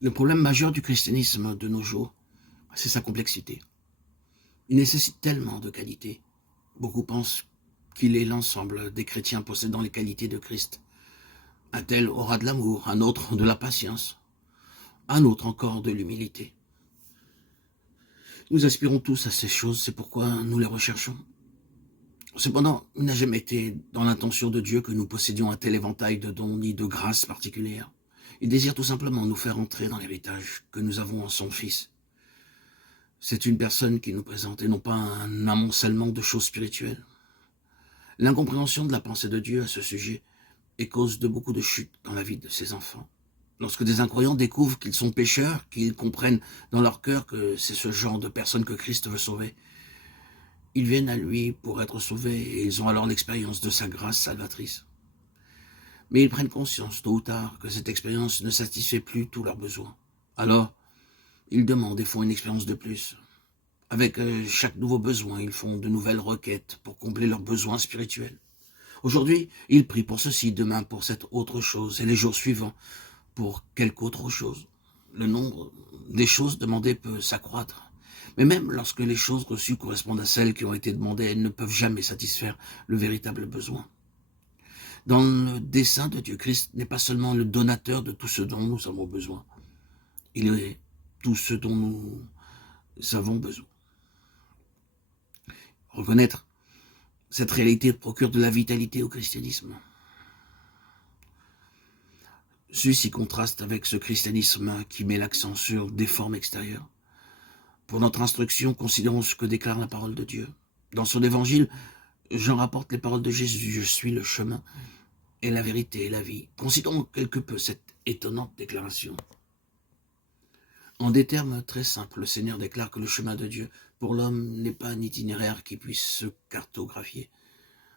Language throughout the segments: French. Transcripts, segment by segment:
Le problème majeur du christianisme de nos jours, c'est sa complexité. Il nécessite tellement de qualités. Beaucoup pensent qu'il est l'ensemble des chrétiens possédant les qualités de Christ. Un tel aura de l'amour, un autre de la patience, un autre encore de l'humilité. Nous aspirons tous à ces choses, c'est pourquoi nous les recherchons. Cependant, il n'a jamais été dans l'intention de Dieu que nous possédions un tel éventail de dons ni de grâces particulières. Il désire tout simplement nous faire entrer dans l'héritage que nous avons en son Fils. C'est une personne qui nous présente et non pas un amoncellement de choses spirituelles. L'incompréhension de la pensée de Dieu à ce sujet est cause de beaucoup de chutes dans la vie de ses enfants. Lorsque des incroyants découvrent qu'ils sont pécheurs, qu'ils comprennent dans leur cœur que c'est ce genre de personnes que Christ veut sauver, ils viennent à lui pour être sauvés et ils ont alors l'expérience de sa grâce salvatrice. Mais ils prennent conscience, tôt ou tard, que cette expérience ne satisfait plus tous leurs besoins. Alors, ils demandent et font une expérience de plus. Avec chaque nouveau besoin, ils font de nouvelles requêtes pour combler leurs besoins spirituels. Aujourd'hui, ils prient pour ceci, demain pour cette autre chose, et les jours suivants pour quelque autre chose. Le nombre des choses demandées peut s'accroître. Mais même lorsque les choses reçues correspondent à celles qui ont été demandées, elles ne peuvent jamais satisfaire le véritable besoin. Dans le dessein de Dieu, Christ n'est pas seulement le donateur de tout ce dont nous avons besoin. Il est tout ce dont nous avons besoin. Reconnaître cette réalité procure de la vitalité au christianisme. Celui-ci contraste avec ce christianisme qui met l'accent sur des formes extérieures. Pour notre instruction, considérons ce que déclare la parole de Dieu. Dans son évangile, Jean rapporte les paroles de Jésus. Je suis le chemin et la vérité et la vie. Considérons quelque peu cette étonnante déclaration. En des termes très simples, le Seigneur déclare que le chemin de Dieu pour l'homme n'est pas un itinéraire qui puisse se cartographier.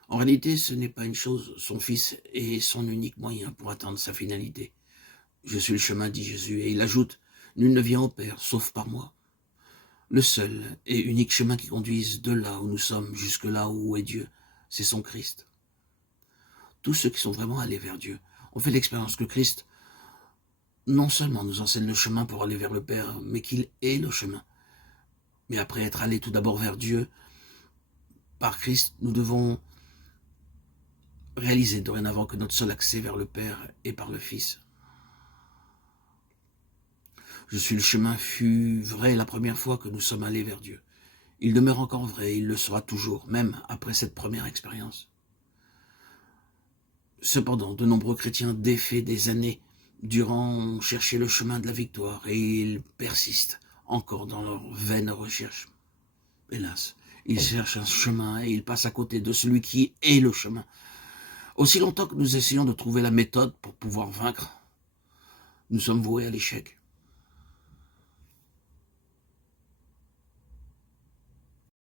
En réalité, ce n'est pas une chose, son Fils est son unique moyen pour atteindre sa finalité. Je suis le chemin, dit Jésus, et il ajoute, nul ne vient au Père, sauf par moi. Le seul et unique chemin qui conduise de là où nous sommes jusque là où est Dieu, c'est son Christ. Tous ceux qui sont vraiment allés vers Dieu ont fait l'expérience que Christ non seulement nous enseigne le chemin pour aller vers le Père, mais qu'il est le chemin. Mais après être allé tout d'abord vers Dieu, par Christ, nous devons réaliser dorénavant que notre seul accès vers le Père est par le Fils. Je suis le chemin fut vrai la première fois que nous sommes allés vers Dieu. Il demeure encore vrai, il le sera toujours, même après cette première expérience. Cependant, de nombreux chrétiens défaits des années durant ont cherché le chemin de la victoire et ils persistent encore dans leur vaine recherche. Hélas, ils cherchent un chemin et ils passent à côté de celui qui est le chemin. Aussi longtemps que nous essayons de trouver la méthode pour pouvoir vaincre, nous sommes voués à l'échec.